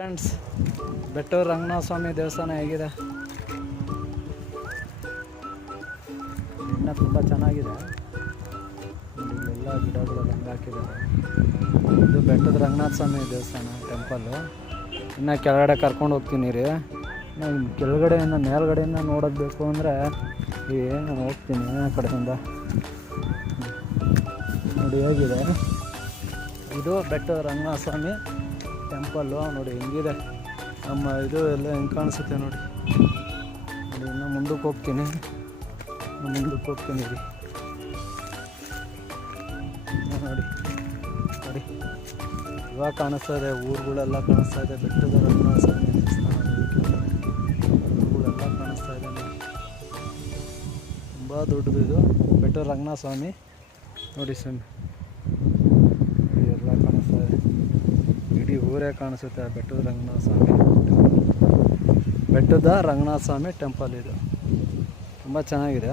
Friends ಬೆಟ್ಟೂರು Ranganatha ಸ್ವಾಮಿ ದೇವಸ್ಥಾನ ಹೇಗಿದೆ? ಇನ್ನೂ ತುಂಬ ಚೆನ್ನಾಗಿದೆ. ಎಲ್ಲ ಗಿಡಗಳು ಹಂಗೆ ಹಾಕಿದ್ದಾರೆ. ಇದು ಬೆಟ್ಟದ ರಂಗನಾಥ ಸ್ವಾಮಿ ದೇವಸ್ಥಾನ ಟೆಂಪಲ್ಲು ಇನ್ನು ಕೆಳಗಡೆ ಕರ್ಕೊಂಡು ಹೋಗ್ತೀನಿ ರೀ. ಕೆಳಗಡೆಯಿಂದ ಮೇಲ್ಗಡೆಯಿಂದ ನೋಡೋದು ಬೇಕು ಅಂದರೆ ನಾನು ಹೋಗ್ತೀನಿ ಆ ಕಡೆಯಿಂದ. ನೋಡಿ ಹೇಗಿದೆ. ಇದು ಬೆಟ್ಟದ ರಂಗನಾಥ ಸ್ವಾಮಿ ಟೆಂಪಲ್ಲು, ನೋಡಿ ಹೆಂಗಿದೆ. ನಮ್ಮ ಇದು ಎಲ್ಲ ಹೆಂಗೆ ಕಾಣಿಸುತ್ತೆ ನೋಡಿ. ನೋಡಿ, ಇನ್ನು ಮುಂದಕ್ಕೆ ಹೋಗ್ತೀನಿ. ಮುಂದಕ್ಕೆ ಹೋಗ್ತೀನಿ ರೀ ನೋಡಿ ನೋಡಿ. ಇವಾಗ ಕಾಣಿಸ್ತಾ ಇದೆ, ಊರುಗಳೆಲ್ಲ ಕಾಣಿಸ್ತಾ ಇದೆ ಬೆಟ್ಟದ ಕಾಣಿಸ್ತಾ ಇದೆ. ತುಂಬ ದೊಡ್ಡದು ಇದು. ಬೆಟ್ಟ ರಂಗನಾಥ ಸ್ವಾಮಿ. ನೋಡಿ ಸ್ವಾಮಿ ನೋಡಿ, ಎಲ್ಲ ಕಾಣಿಸ್ತಾ ಇದೆ ಇಡೀ ಕಾಣಿಸುತ್ತೆ ಆ ಬೆಟ್ಟದ ರಂಗನಾಥ ಸ್ವಾಮಿ ಬೆಟ್ಟದ ರಂಗನಾಥ ಸ್ವಾಮಿ ಟೆಂಪಲ್ ಇದು. ತುಂಬ ಚೆನ್ನಾಗಿದೆ.